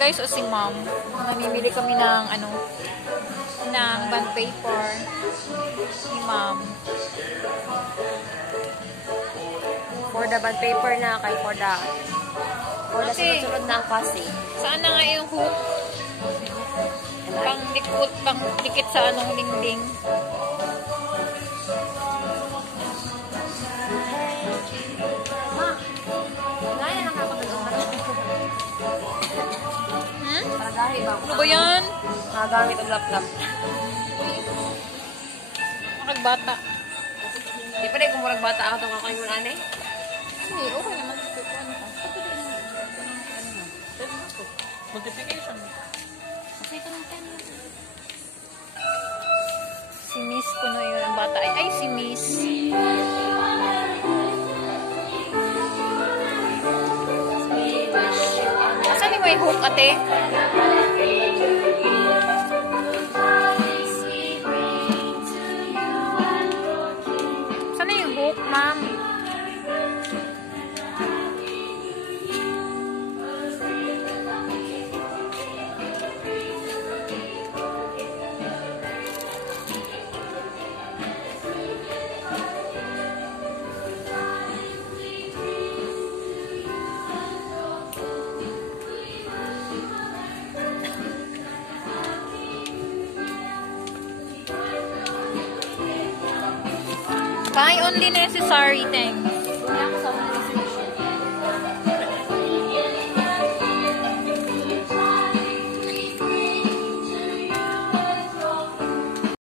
guys, o si ma'am. Namimili kami ng, ano, ng bond paper. Ni ma'am. For the bond paper na kay for the sunod-sunod na ang kasi. Saan na nga yung hook? Pang dikit sa anong dingding. Ano ba yan? Nakagamit ang laptop. Makagbata. Di pa rin kung murag bata ako itong kakain mo na eh. Hindi, okay naman. Multiplication. Si Miss kuno yun ang bata. Ay, si Miss. Asan yung may hook, ate? Saan yung hook, ma'am? Buy only necessary things.